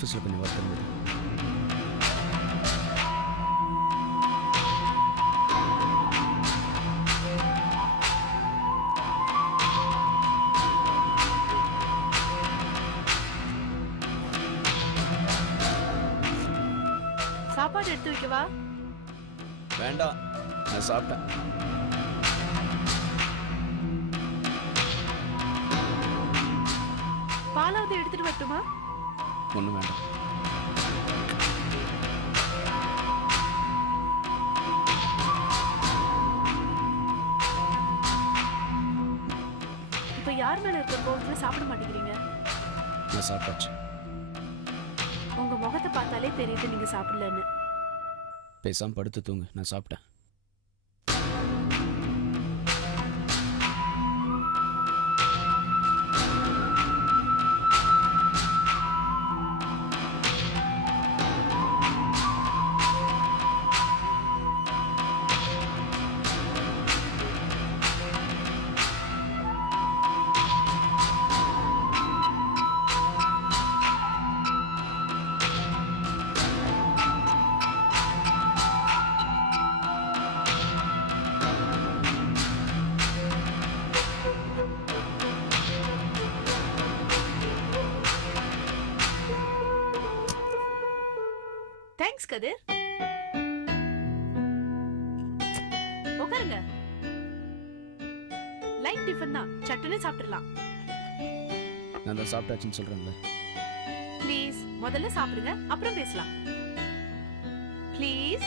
ஆஃபீஸில் கொஞ்சம் ஒர்க் இருந்தது சாப்பாடு எடுத்து வைக்கவா? வேண்டாம் நான் சாப்பிட்டேன். பாலாவது எடுத்துட்டு வரட்டுமா? ஒன்றும் வேண்டாம். இப்ப யார் மேல இருக்க கோவத்துல சாப்பிட மாட்டேங்கிறீங்க? நான் சாப்பிட்டாச்சு. உங்க முகத்தை பார்த்தாலே தெரியுது நீங்க சாப்பிடலன்னு. பேசாமல் படுத்து தூங்கு. நான் சாப்பிட்டேன். தேங்க்ஸ் கதிர். உட்காருங்க. லைட் டிஃபன் தான். சட்டுன்னு சாப்பிடலாம் நான் தான் சாப்பிட்டாச்சுன்னு சொல்கிறேன்ல ப்ளீஸ் முதல்ல சாப்பிடுங்க அப்புறம் பேசலாம். ப்ளீஸ்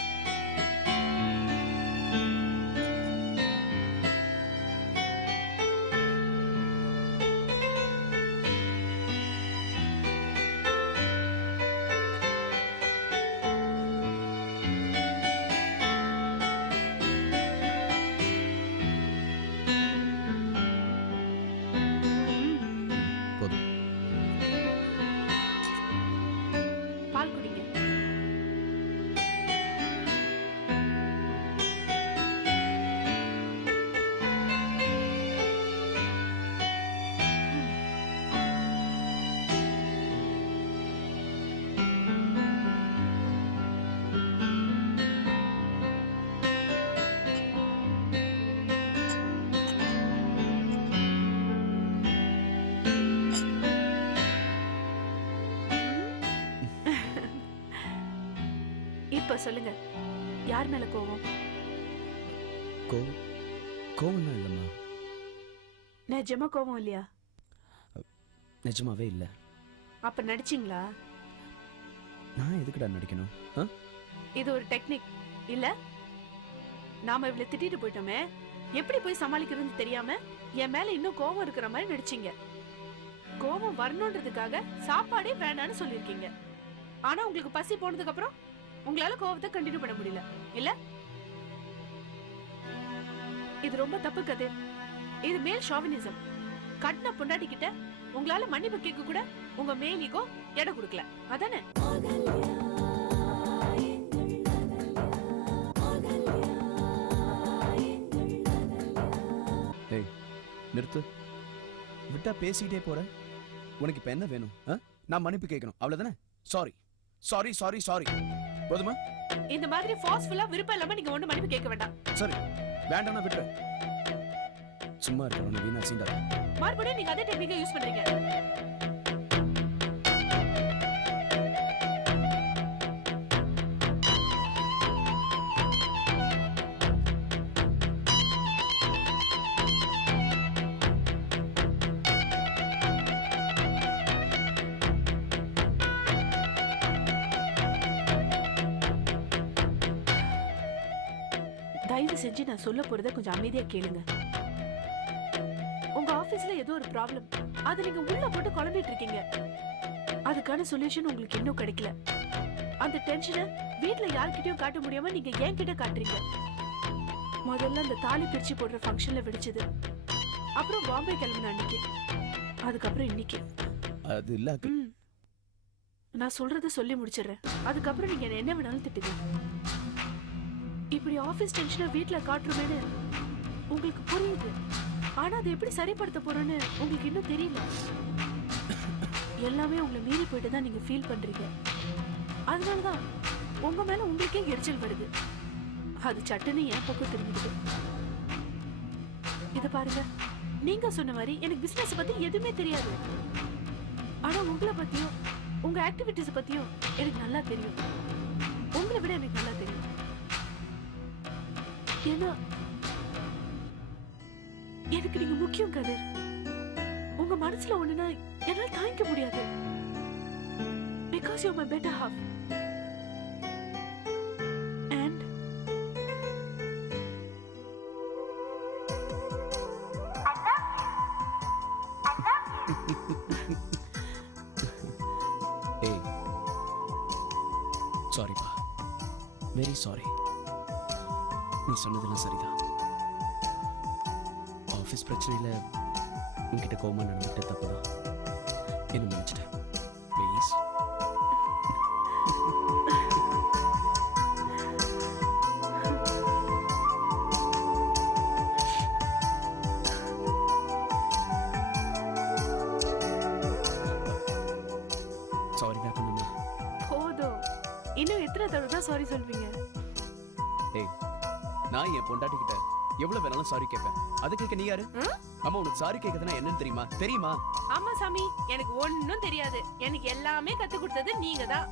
இப்ப சொல்லுங்க. யார் மேல கோவம்? கோவம்? கோவம்லாம் இல்லைம்மா. நிஜமா கோவம் இல்லையா? நிஜமாவே இல்லை. அப்ப நடிச்சீங்களா? நான் எதுக்குடா நடிக்கணும்? ஆ? இது ஒரு டெக்னிக். இல்ல? நாம இவ்வளவு திட்டிட்டு போயிட்டோமே. எப்படி போய் சமாளிக்கிறதுன்னு தெரியாம என் மேல இன்னும் கோவம் இருக்கிற மாதிரி நடிச்சீங்க. கோவம் வரணுன்றதுக்காக சாப்பாடே வேண்டான்னு சொல்லிருக்கீங்க ஆனா உங்களுக்கு பசி போனதுக்கு அப்புறம் உங்களால கோவத்தை கண்டினியூ பண்ண முடியல. இல்ல? இது ரொம்ப தப்பு கதை இது மேல் ஷாவினிசம் கட்டின பொண்டாட்டி கிட்ட உங்களால மன்னிப்பு கேட்க கூட உங்க மேலிகோ இடம் கொடுக்கல. அதானே? நிறுத்து. விட்டா பேசிக்கிட்டே போற. உனக்கு இப்ப என்ன வேணும் நான் மன்னிப்பு கேட்கணும். அவ்வளவுதானே? சாரி சாரி சாரி சாரி போதுமா? இந்த மாதிரி ஃபார்ஸ்ஃபுல்லா விருப்பம் இல்லாம நீங்க ஒண்ணு மன்னிப்பு கேட்க வேண்டாம். சரி வேண்டாம்னா விட்டுரு சும்மா இருக்கிறவன வீணா சீண்டாத. மறுபடியும் நீங்க அதே டெக்னிக்கை யூஸ் பண்றீங்க. நான் சொல்ல போறத கொஞ்சம் அமைதியா கேளுங்க. உங்க ஆபீஸ்ல ஏதோ ஒரு ப்ராப்ளம் அது நீங்க உள்ள போட்டு குழம்பிட்டு இருக்கீங்க. அதுக்கான சொல்யூஷன் உங்களுக்கு இன்னும் கிடைக்கல. அந்த டென்ஷனை வீட்ல யார்கிட்டயும் காட்ட முடியாம நீங்க என்கிட்ட காட்டுறீங்க. முதல்ல அந்த தாலி பிரிச்சு போடுற ஃபங்க்ஷன்ல வெடிச்சது. அப்புறம் பாம்பே கிளம்பின அன்னைக்கு. அதுக்கப்புறம் இன்னைக்கு. அது இல்ல. நான் சொல்றத சொல்லி முடிச்சிடுறேன். அதுக்கப்புறம் நீங்க என்ன என்ன வேணாலும் திட்டுங்க. இப்படி ஆஃபீஸ் டென்ஷனை வீட்டில் காட்டுறோமேனு உங்களுக்கு புரியுது. ஆனால் அதை எப்படி சரிப்படுத்த போறோன்னு உங்களுக்கு இன்னும் தெரியல. எல்லாமே உங்களை மீறி போயிட்டு தான் நீங்கள் ஃபீல் பண்ணுறீங்க அதனால தான் உங்க மேலே உங்களுக்கே எரிச்சல் வருது. அது சட்டுன்னு என் பக்கம் திரும்பிடுது. இதை பாருங்க. நீங்க சொன்ன மாதிரி எனக்கு பிசினஸ் பத்தி எதுவுமே தெரியாது. ஆனா உங்களை பத்தியும் உங்க ஆக்டிவிட்டிஸ் பத்தியும் எனக்கு நல்லா தெரியும். உங்களை விட எனக்கு நல்லா தெரியும் ஏன்னா எனக்கு நீங்க முக்கியம் கதிர் உங்க மனசுல ஒண்ணுனா என்னால தாங்கிக்க முடியாது. Because you my better half and ஏய் சாரிப்பா வெரி சாரி நீ சொன்னதெல்லாம் சரிதான். ஆஃபீஸ் பிரச்சனையில் உங்ககிட்ட கோமா நடந்துட்டு தப்பு தான் என்ன நினச்சிட்டேன் ப்ளீஸ் சாரி தான் போதும். இன்னும் எத்தனை தடவை தான் சாரி சொல்வீங்க? நான் என் பொண்டாட்டி கிட்ட எவ்வளவு வேணாலும் சாரி கேட்பேன். அது கேட்க நீ யாரு? அம்மா உனக்கு சாரி கேட்கறதுனா என்னன்னு தெரியுமா? தெரியுமா? ஆமா சாமி. எனக்கு ஒண்ணும் தெரியாது. எனக்கு எல்லாமே கத்து கொடுத்தது நீங்க தான்.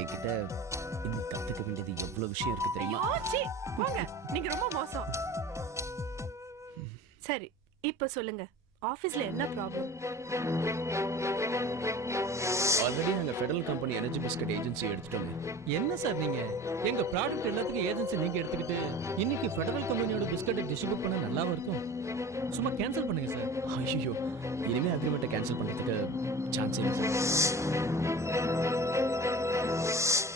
என்கிட்ட இன்னும் கத்துக்க வேண்டியது எவ்வளவு விஷயம் இருக்கு தெரியுமா? போங்க. நீங்க ரொம்ப மோசம். சரி இப்ப சொல்லுங்க. ஆபீஸ்ல என்ன ப்ராப்ளம் ஆல்ரெடி நாங்க federal company energy biscuit agency எடுத்துட்டோங்க என்ன சார் நீங்க? எங்க ப்ராடக்ட் எல்லாத்துக்கும் ஏஜென்சி நீங்க எடுத்துக்கிட்டு இன்னைக்கு ஃபெடரல் கம்பெனியோட பிஸ்கட்டை டிஸ்ட்ரிபியூட் பண்ண நல்லாவும் இருக்கும்? சும்மா கேன்சல் பண்ணுங்க சார். ஐயோ இனிமே அக்ரிமெண்ட்டை கேன்சல் பண்றதுக்கு சான்ஸ் இல்லை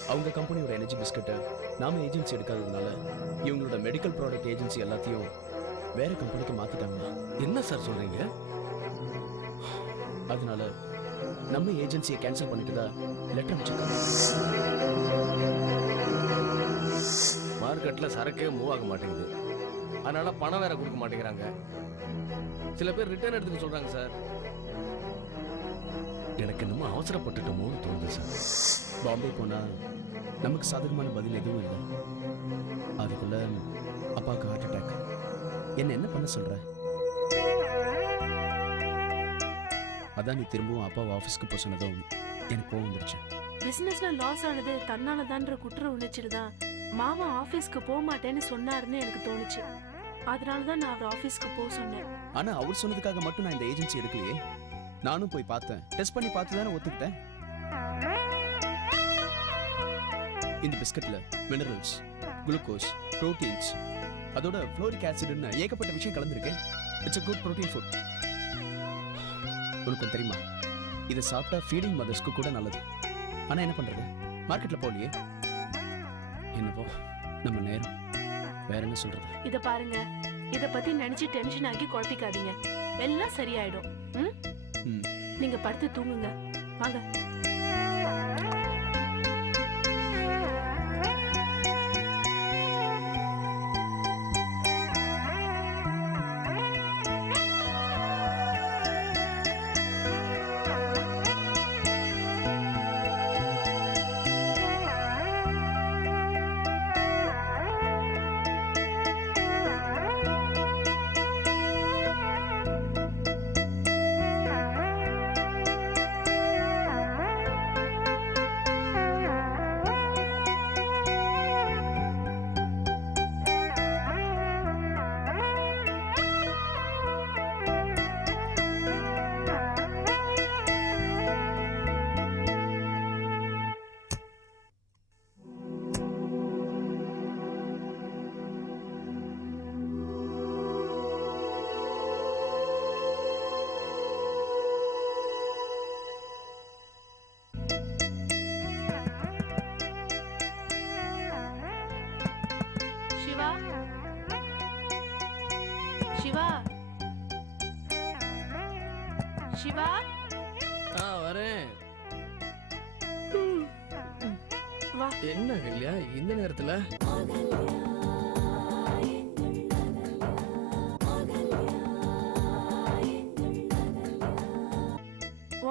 அவங்க கம்பெனியோட எனர்ஜி பிஸ்கட்டை நாம ஏஜென்சி எடுக்காததுனால இவங்களோட மெடிக்கல் ப்ராடக்ட் ஏஜென்சி எல்லாத்தையும் வேற கம்பெனிக்கு மாத்திட்டாங்க என்ன சார் சொல்றீங்க? அதனால நம்ம ஏஜென்சியை கேன்சல் பண்ணிட்டு தான் லெட்டர் அனுப்பிச்சிருக்காங்க. மார்க்கெட்ல சரக்கே மூவ் ஆக மாட்டேங்குது. அதனால பணம் வேற கொடுக்க மாட்டேங்கிறாங்க. சில பேர் ரிட்டர்ன் எடுத்துக்க சொல்றாங்க சார் எனக்கு என்னமோ அவசரப்பட்டுட்டோமோன்னு தோணுது சார் பாம்பே போனா நமக்கு சாதகமான பதில் எதுவும் இல்லை. அதுக்குள்ள என்ன என்ன பண்ண சொல்ற? அதான் நீ திரும்பவும் அப்பாவை ஆஃபீஸ்க்கு போக சொன்னதும் எனக்கு கோவம் வந்துருச்சு. பிசினஸ்ல லாஸ் ஆனது தன்னாலதான்ற குற்ற உணர்ச்சிட்டு தான் மாமா ஆபீஸ்க்கு போக மாட்டேன்னு சொன்னாருன்னு எனக்கு தோணுச்சு. அதனால தான் நான் அவர் ஆபீஸ்க்கு போக சொன்னேன். ஆனா அவர் சொன்னதுக்காக மட்டும் நான் இந்த ஏஜென்சி எடுக்கலையே. நானும் போய் பார்த்தேன். டெஸ்ட் பண்ணி பார்த்து தானே ஒத்துக்கிட்டேன். இந்த பிஸ்கட்ல மினரல்ஸ் குளுக்கோஸ் புரோட்டீன்ஸ் அதோட ஃப்ளோரிக் ஆசிட்னு ஏகப்பட்ட விஷயம் கலந்துருக்கு it's a good protein food உனக்கு தெரியுமா? இதை சாப்பிட்டா ஃபீடிங் மதர்ஸ்க்கு கூட நல்லது. ஆனா என்ன பண்றது? மார்க்கெட்ல போகலையே. என்னப்போ நம்ம நேரம். வேற என்ன சொல்றது? இத பாருங்க. இத பத்தி நினைச்சு டென்ஷன் ஆகி குழப்பிக்காதீங்க. எல்லாம் சரியாயிடும். நீங்க படுத்து தூங்குங்க. வாங்க.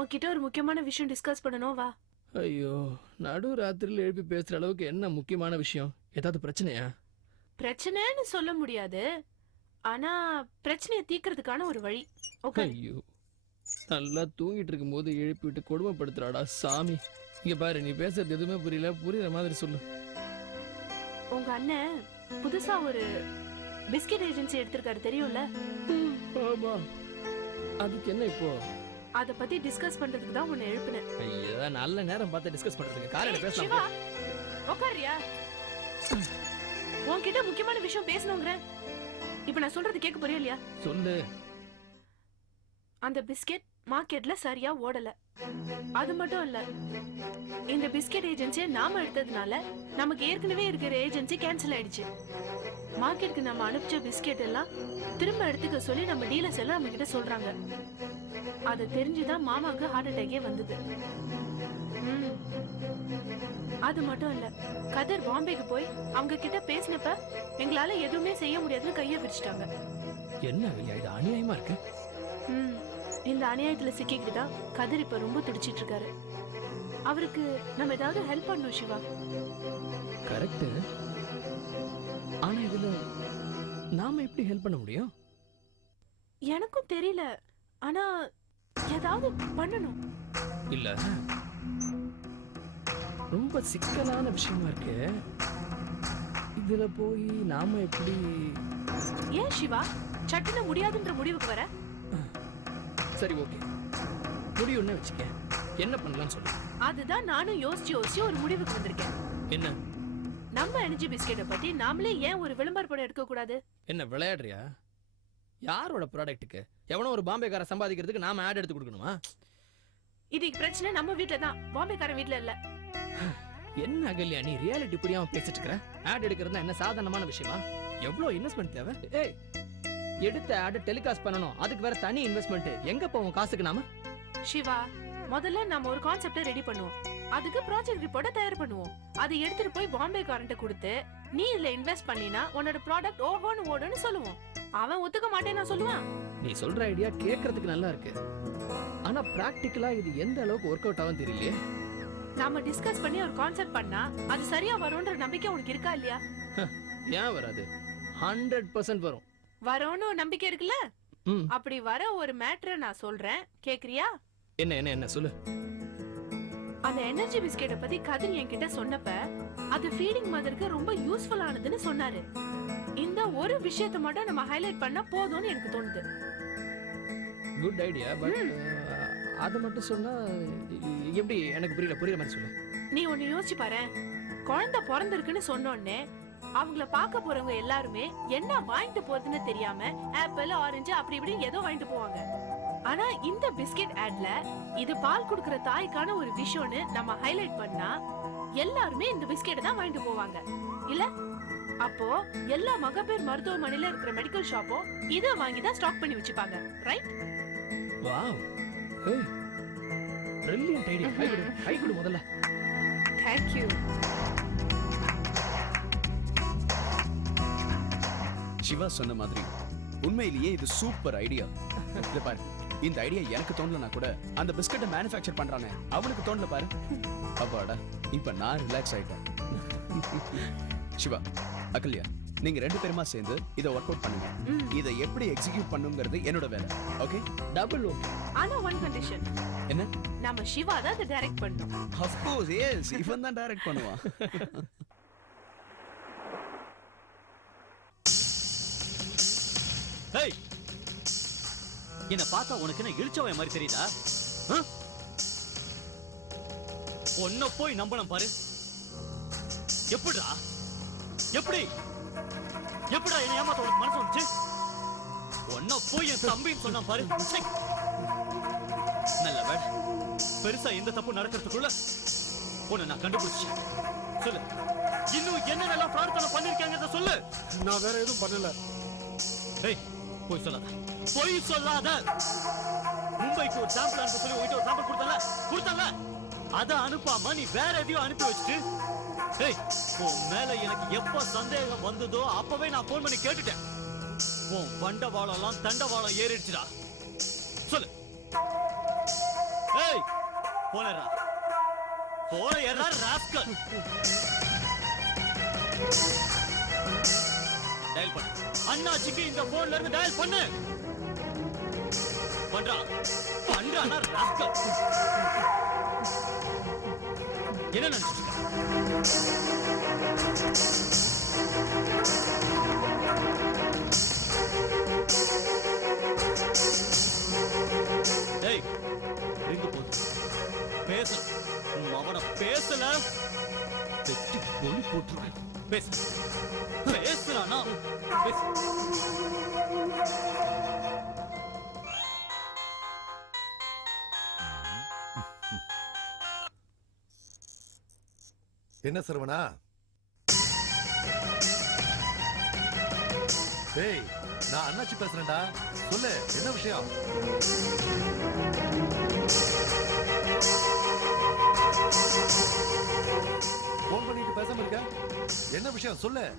உன் உங்ககிட்ட ஒரு முக்கியமான விஷயம் டிஸ்கஸ் பண்ணணும் வா. ஐயோ நடு ராத்திரியில் எழுப்பி பேசுற அளவுக்கு என்ன முக்கியமான விஷயம்? ஏதாவது பிரச்சனையா? பிரச்சனைன்னு சொல்ல முடியாது. ஆனா பிரச்சனையை தீர்க்கறதுக்கான ஒரு வழி. ஓகே ஐயோ நல்லா தூங்கிட்டு இருக்கும்போது எழுப்பி விட்டு கொடுமைப்படுத்துறாடா சாமி. இங்க பாரு நீ பேசுறது எதுவுமே புரியல. புரியுற மாதிரி சொல்லு. உங்க அண்ணன் புதுசா ஒரு பிஸ்கட் ஏஜென்சி எடுத்திருக்காரு தெரியும்ல? ஆமா. அதுக்கு என்ன இப்போ? அத பத்தி டிஸ்கஸ் பண்றதுக்கு தான் உன்னை எழுப்பினேன். ஐயா நல்ல நேரம் பார்த்து டிஸ்கஸ் பண்றதுக்கு காலையில பேசலாம். உட்காரியா உன்கிட்ட முக்கியமான விஷயம் பேசணுங்கிற. இப்ப நான் சொல்றது கேட்க போறியா இல்லையா? சொல்லு. அந்த பிஸ்கெட் மார்க்கெட்ல சரியா ஓடல. அது மட்டும் இல்ல இந்த பிஸ்கெட் ஏஜென்சியை நாம எடுத்ததுனால நமக்கு ஏற்கனவே இருக்கிற ஏஜென்சி கேன்சல் ஆயிடுச்சு. மார்க்கெட்டுக்கு நம்ம அனுப்பிச்ச பிஸ்கெட் எல்லாம் திரும்ப எடுத்துக்க சொல்லி நம்ம டீலர்ஸ் எல்லாம் நம்ம கிட்ட சொல்றாங்க. அது தெரிஞ்சுதான் மாமாவுக்கு ஹார்ட் அட்டாக்கே வந்தது. அது மட்டும் இல்ல கதர் பாம்பேக்கு போய் அவங்க கிட்ட பேசினப்ப எங்களால எதுவுமே செய்ய முடியாதுன்னு கைய விரிச்சிட்டாங்க. என்ன ஐயா இது அநியாயமா இருக்கு. இந்த அநியாயத்துல சிக்கிக்கிட்டு தான் கதிர் இப்ப ரொம்ப துடிச்சிட்டு இருக்காரு. அவருக்கு நம்ம ஏதாவது ஹெல்ப் பண்ணணும் சிவா. கரெக்ட் ஆனா இதுல நாம எப்படி ஹெல்ப் பண்ண முடியும்? எனக்கும் தெரியல. ஆனா ஏதாவது பண்ணணும். இல்ல. ரொம்ப சிக்கலான விஷயமா இருக்கு. இதுல போய் நாம எப்படி ஏன் சிவா? சட்டுன்னு முடியாதுன்ற முடிவுக்கு வர? சரி ஓகே. முடியும்னு வச்சுக்க. என்ன பண்ணலாம்னு சொல்லு. அதுதான் நானும் யோசிச்சு யோசிச்சு ஒரு முடிவுக்கு வந்திருக்கேன். என்ன? நம்ம எனர்ஜி பிஸ்கெட்டை பத்தி நாமளே ஏன் ஒரு விளம்பர படம் எடுக்க கூடாது என்ன விளையாடுறியா? யாரோட ப்ராடக்ட்டுக்கு எவனோ ஒரு பாம்பேக்கார சம்பாதிக்கிறதுக்கு நாம ஆட் எடுத்து கொடுக்கணுமா? இதுக்கு பிரச்சனை நம்ம வீட்ல தான். பாம்பேக்காரன் வீட்ல இல்ல. என்ன அகல்யா நீ ரியாலிட்டி புரியாம பேசிட்டு இருக்கிற? ஆட் எடுக்கிறது என்ன சாதாரணமான விஷயமா? எவ்வளவு இன்வெஸ்ட்மெண்ட் தேவை? ஏய் எடுத்த ஆட் டெலிகாஸ்ட் பண்ணணும். அதுக்கு வேற தனி இன்வெஸ்ட்மெண்ட் எங்க போவோம் காசுக்கு நாம? சிவா முதல்ல நம்ம ஒரு கான்செப்ட ரெடி பண்ணுவோம். அதுக்கு ப்ராஜெக்ட் ரிப்போர்ட்டை தயார் பண்ணுவோம். அதை எடுத்துட்டு போய் பாம்பே காரண்ட கொடுத்து நீ இதுல இன்வெஸ்ட் பண்ணினா உன்னோட ப்ராடக்ட் ஓஹோன்னு ஓடுன்னு சொல்லுவோம். அவன் ஒத்துக்க மாட்டேன்னு சொல்லுவான். நீ சொல்ற ஐடியா கேட்கறதுக்கு நல்லா இருக்கு. ஆனா பிராக்டிக்கலா இது எந்த அளவுக்கு ஒர்க் அவுட் ஆகும் தெரியலையே. நாம டிஸ்கஸ் பண்ணி ஒரு கான்செப்ட் பண்ணா அது சரியா வரும்ன்ற நம்பிக்கை உனக்கு இருக்கா இல்லையா? ஏன் வராது? ஹண்ட்ரட் பர்சன்ட் வரும். வரும்னு நம்பிக்கை இருக்குல்ல? ம். அப்படி வர ஒரு மேட்ரை நான் சொல்றேன். கேக்குறியா? என்ன என்ன என்ன? சொல்லு. அந்த எனர்ஜி பிஸ்கெட்டை பத்தி கதிர் என்கிட்ட சொன்னப்ப அது ஃபீடிங் மதருக்கு ரொம்ப யூஸ்ஃபுல் ஆனதுன்னு சொன்னாரு. இந்த ஒரு விஷயத்தை மட்டும் நம்ம ஹைலைட் பண்ணா போதும்னு எனக்கு தோணுது. குட் ஐடியா பட் அதை மட்டும் சொன்னா எப்படி எனக்கு புரியல புரியுற மாதிரி சொல்லு. நீ ஒண்ணு யோசிச்சு பாரு. குழந்தை பிறந்திருக்குன்னு சொன்னோடனே அவங்கள பார்க்க போறவங்க எல்லாருமே என்ன வாங்கிட்டு போறதுன்னு தெரியாம ஆப்பிள் ஆரஞ்சு அப்படி இப்படி ஏதோ வாங்கிட்டு போவாங்க. ஆனா இந்த பிஸ்கெட் ஆட்ல இது பால் குடுக்கிற தாய்க்கான ஒரு விஷயம்னு நம்ம ஹைலைட் பண்ணா எல்லாருமே இந்த பிஸ்கெட்டை தான் வாங்கிட்டு போவாங்க. இல்ல? அப்போ எல்லா மகப்பேர் மருத்துவமனையில இருக்கிற மெடிக்கல் ஷாப்பும் இதை வாங்கி தான் ஸ்டாக் பண்ணி வச்சுப்பாங்க. ரைட் வாவ் ஏய் பிரில்லியன்ட் ஐடியா கை கொடு கை கொடு முதல்ல. தேங்க்யூ சிவா சொன்ன மாதிரி உண்மையிலேயே இது சூப்பர் ஐடியா இத பாரு. இந்த ஐடியா எனக்கு தோணலனா கூட அந்த பிஸ்கட்டை மேனுஃபேக்சர் பண்றானே அவனுக்கு தோணல பாரு. அப்பாடா இப்ப நான் ரிலாக்ஸ் ஆயிட்டேன். சிவா அகல்யா நீங்க ரெண்டு பேருமா சேர்ந்து இதை ஒர்க் அவுட் பண்ணுங்க. இதை எப்படி எக்ஸிக்யூட் பண்ணுங்கிறது என்னோட வேலை. ஓகே டபுள் ஓகே ஆனா ஒன் கண்டிஷன் என்ன? நம்ம சிவா தான் அதை டைரக்ட் பண்ணணும் ஆஃப் கோர்ஸ் எஸ் இவன் தான் டைரக்ட் பண்ணுவான். என்ன பார்த்தா உனக்கு என்ன இழிச்சவன் மாதிரி தெரியுதா? ஒன்ன போய் நம்பணும் பாரு. எப்படிடா? எப்படி? எப்படிடா என்ன ஏமாத்த உனக்கு மனசு வந்துச்சு? ஒன்ன போய் என் தம்பின்னு சொன்னா பாரு. நல்ல வேலை பெருசா எந்த தப்பு நடக்கிறதுக்குள்ள உன்னை நான் கண்டுபிடிச்சேன் சொல்லு. இன்னும் என்னென்னலாம் ஃப்ராட் பண்ணிருக்காங்கிறத சொல்லு. நான் வேற எதுவும் பண்ணல. ஏய் போய் சொல்லாத. போய் சொல்லாத. மும்பைக்கு ஒரு சாம்பிள் அனுப்ப சொல்லி உங்ககிட்ட ஒரு சாம்பிள் கொடுத்தல? கொடுத்தல? அத அனுப்பாம நீ வேற எதையும் அனுப்பி வச்சுட்டு ஏய் உன் மேல எனக்கு எப்ப சந்தேகம் வந்ததோ அப்பவே நான் போன் பண்ணி கேட்டுட்டேன். உன் பண்டவாளம்லாம் தண்டவாளம் ஏறிடுச்சுடா. சொல்லு. ஏய் போனரா போன ஏறா ராஸ்கல் டயல் பண்ணு. அண்ணாச்சிக்கு இந்த போன்ல இருந்து டயல் பண்ணு. பண்றா. பண்றானா ராஸ்கல் என்ன நினைச்சிட்டு இருக்க? டேய் பேச. அவன பேசல. வெட்டி பொலி போட்டுருவேன் பேச. பேசுறானா? பேசு. என்ன சரவணா? ஏய் நான் அண்ணாச்சி பேசுறேன்டா. சொல்லு என்ன விஷயம்? ஃபோன் பண்ணிட்டு பேசாம இருக்க. என்ன விஷயம்? சொல்லு.